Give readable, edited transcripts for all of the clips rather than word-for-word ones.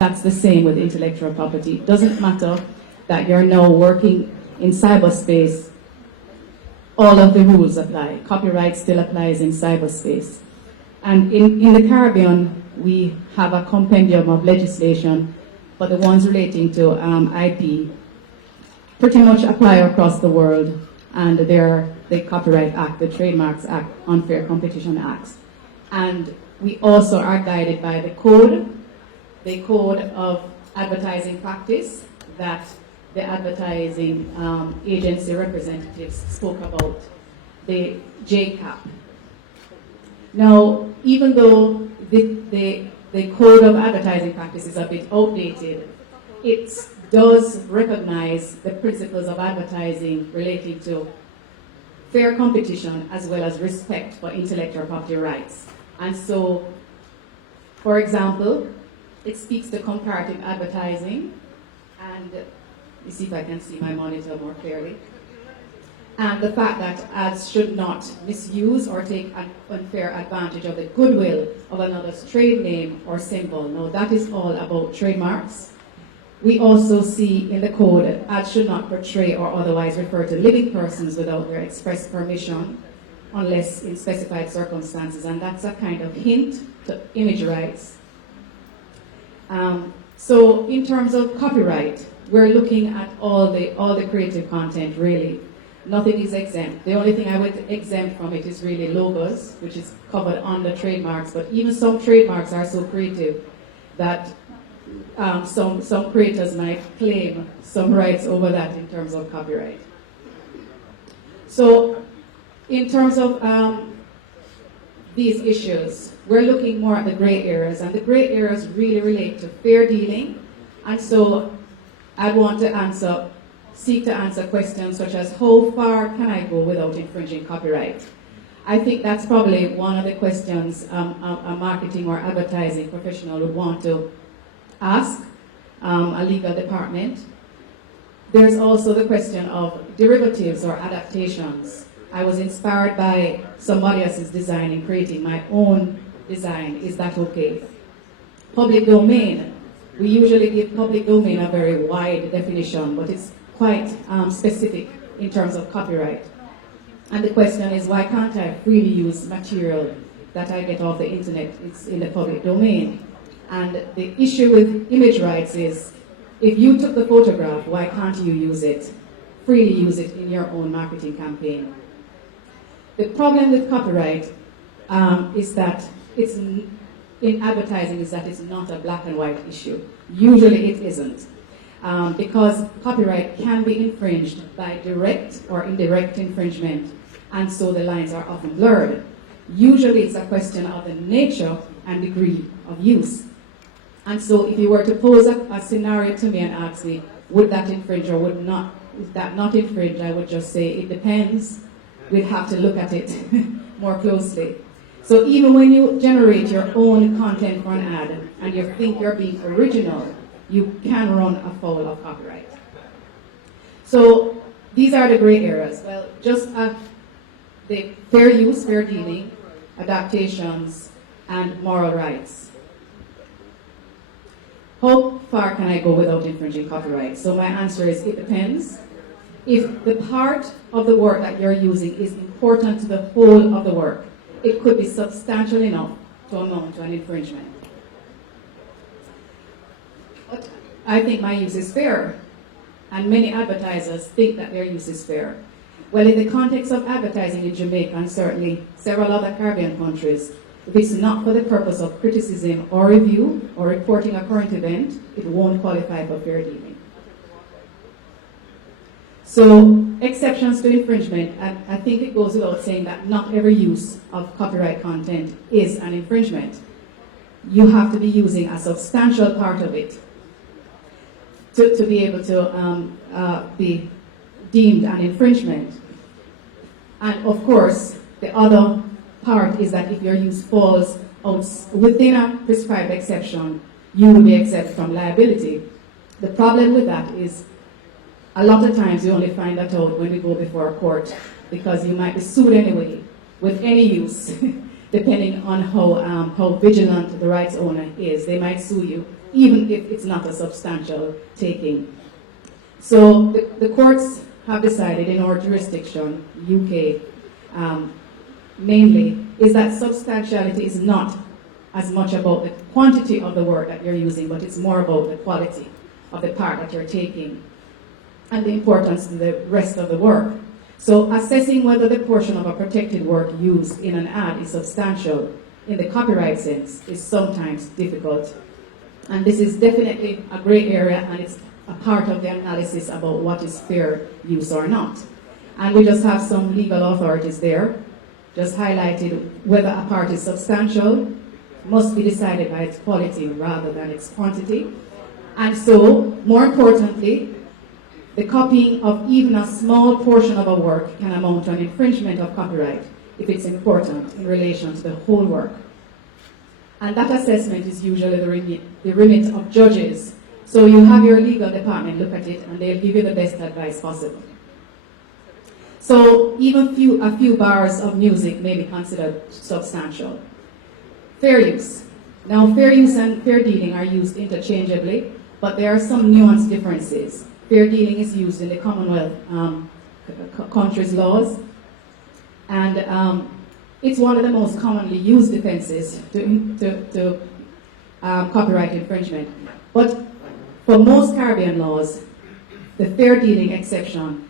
That's the same with intellectual property. It doesn't matter that you're now working in cyberspace, all of the rules apply. Copyright still applies in cyberspace. And in the Caribbean, we have a compendium of legislation, but the ones relating to IP pretty much apply across the world, and they're the Copyright Act, the Trademarks Act, Unfair Competition Acts. And we also are guided by the code of advertising practice that the advertising agency representatives spoke about, the JCAP. Now, even though the code of advertising practice is a bit outdated, it does recognize the principles of advertising relating to fair competition as well as respect for intellectual property rights. And so, for example, it speaks to comparative advertising, and let me see if I can see my monitor more clearly. And the fact that ads should not misuse or take an unfair advantage of the goodwill of another's trade name or symbol. Now, that is all about trademarks. We also see in the code that ads should not portray or otherwise refer to living persons without their express permission, unless in specified circumstances, and that's a kind of hint to image rights. So in terms of copyright, we're looking at all the creative content, really. Nothing is exempt. The only thing I would exempt from it is really logos, which is covered under trademarks, but even some trademarks are so creative that some creators might claim some rights over that in terms of copyright. So in terms of these issues, we're looking more at the gray areas, and the gray areas really relate to fair dealing. And so I want to seek to answer questions such as, how far can I go without infringing copyright? I think that's probably one of the questions a marketing or advertising professional would want to ask a legal department. There's also the question of derivatives or adaptations. I was inspired by somebody else's design in creating my own design. Is that okay? Public domain. We usually give public domain a very wide definition, but it's quite specific in terms of copyright. And the question is, why can't I freely use material that I get off the internet? It's in the public domain. And the issue with image rights is, if you took the photograph, why can't you use it, freely use it in your own marketing campaign? The problem with copyright is that in advertising is that it's not a black and white issue. Usually it isn't. Because copyright can be infringed by direct or indirect infringement, and so the lines are often blurred. Usually it's a question of the nature and degree of use. And so if you were to pose a scenario to me and ask me, would that infringe or would that not infringe, I would just say it depends. We'd have to look at it more closely. So even when you generate your own content for an ad and you think you're being original, you can run afoul of copyright. So these are the gray areas. Well, just the fair use, fair dealing, adaptations, and moral rights. How far can I go without infringing copyright? So my answer is, it depends. If the part of the work that you're using is important to the whole of the work, it could be substantial enough to amount to an infringement. But I think my use is fair, and many advertisers think that their use is fair. Well, in the context of advertising in Jamaica and certainly several other Caribbean countries, if it's not for the purpose of criticism or review or reporting a current event, it won't qualify for fair dealing. So, exceptions to infringement, I think it goes without saying that not every use of copyright content is an infringement. You have to be using a substantial part of it to be able to be deemed an infringement. And of course, the other part is that if your use falls within a prescribed exception, you will be exempt from liability. The problem with that is, a lot of times you only find that out when we go before a court, because you might be sued anyway with any use, depending on how vigilant the rights owner is. They might sue you even if it's not a substantial taking. So the courts have decided in our jurisdiction, UK, mainly, is that substantiality is not as much about the quantity of the work that you're using, but it's more about the quality of the part that you're taking and the importance of the rest of the work. So assessing whether the portion of a protected work used in an ad is substantial in the copyright sense is sometimes difficult. And this is definitely a gray area, and it's a part of the analysis about what is fair use or not. And we just have some legal authorities there, just highlighted whether a part is substantial, must be decided by its quality rather than its quantity. And so, more importantly, the copying of even a small portion of a work can amount to an infringement of copyright if it's important in relation to the whole work. And that assessment is usually the remit of judges. So you have your legal department look at it, and they'll give you the best advice possible. So even a few bars of music may be considered substantial. Fair use. Now, fair use and fair dealing are used interchangeably, but there are some nuanced differences. Fair dealing is used in the Commonwealth countries' laws, and it's one of the most commonly used defenses to copyright infringement. But for most Caribbean laws, the fair dealing exception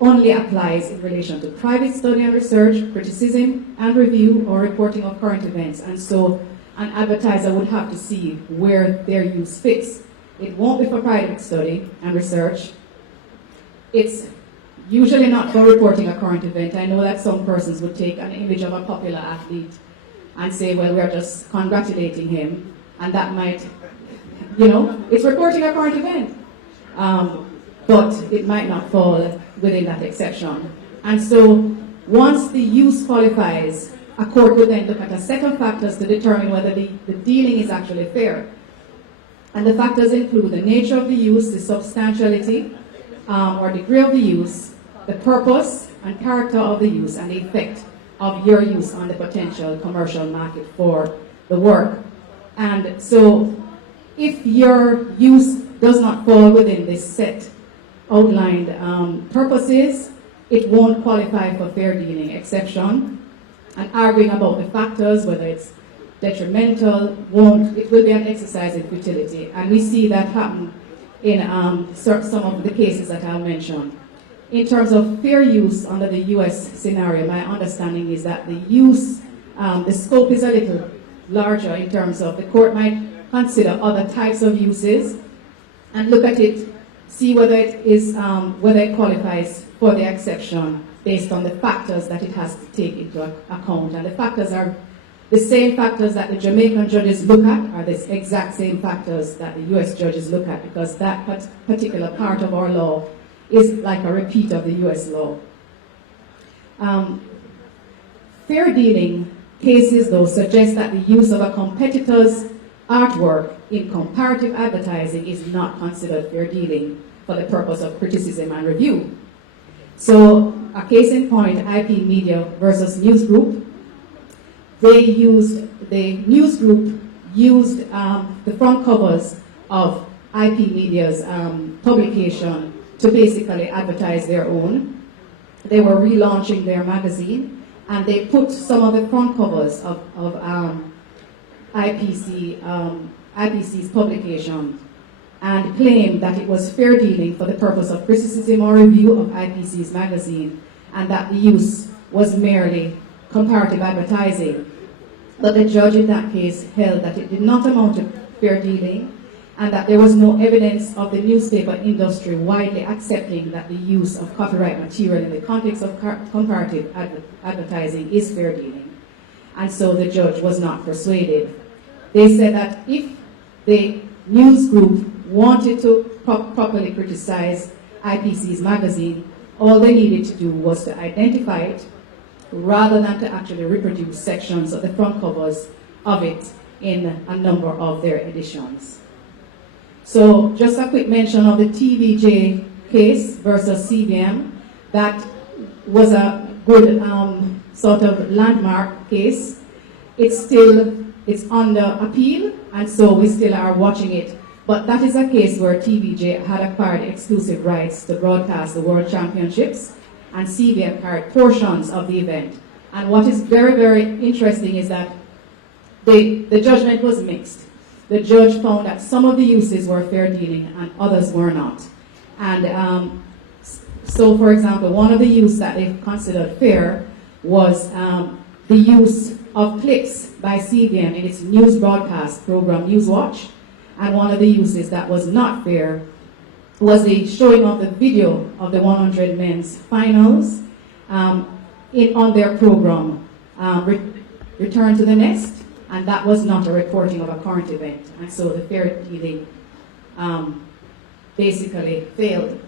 only applies in relation to private study and research, criticism and review, or reporting of current events. And so an advertiser would have to see where their use fits. It won't be for private study and research. It's usually not for reporting a current event. I know that some persons would take an image of a popular athlete and say, well, we're just congratulating him, and that might, it's reporting a current event. But it might not fall within that exception. And so once the use qualifies, a court would then look at a set of factors to determine whether the dealing is actually fair. And the factors include the nature of the use, the substantiality or degree of the use, the purpose and character of the use, and the effect of your use on the potential commercial market for the work. And so if your use does not fall within this set outlined purposes, it won't qualify for fair dealing exception. And arguing about the factors, whether it's detrimental, it will be an exercise in futility. And we see that happen in some of the cases that I'll mention. In terms of fair use under the US scenario, my understanding is that the use, the scope is a little larger in terms of the court might consider other types of uses and look at it, see whether it qualifies for the exception based on the factors that it has to take into account. And the factors are the same factors that the Jamaican judges look at, are the exact same factors that the US judges look at, because that particular part of our law is like a repeat of the US law. Fair dealing cases, though, suggest that the use of a competitor's artwork in comparative advertising is not considered fair dealing for the purpose of criticism and review. So, a case in point, IP Media versus News Group. The news group used the front covers of IP Media's publication to basically advertise their own. They were relaunching their magazine, and they put some of the front covers of IPC's publication and claimed that it was fair dealing for the purpose of criticism or review of IPC's magazine, and that the use was merely comparative advertising. But the judge in that case held that it did not amount to fair dealing, and that there was no evidence of the newspaper industry widely accepting that the use of copyright material in the context of comparative advertising is fair dealing. And so the judge was not persuaded. They said that if the news group wanted to properly criticize IPC's magazine, all they needed to do was to identify it rather than to actually reproduce sections of the front covers of it in a number of their editions. So just a quick mention of the TVJ case versus CBM. That was a good sort of landmark case. It's under appeal, and so we still are watching it. But that is a case where TVJ had acquired exclusive rights to broadcast the World Championships, and CBN acquired portions of the event. And what is very, very interesting is that the judgment was mixed. The judge found that some of the uses were fair dealing and others were not. And so, for example, one of the uses that they considered fair was the use of clips by CBN in its news broadcast program, Newswatch. And one of the uses that was not fair was the showing of the video of the 100 men's finals on their program, Return to the Nest, and that was not a reporting of a current event. And so the fair dealing basically failed.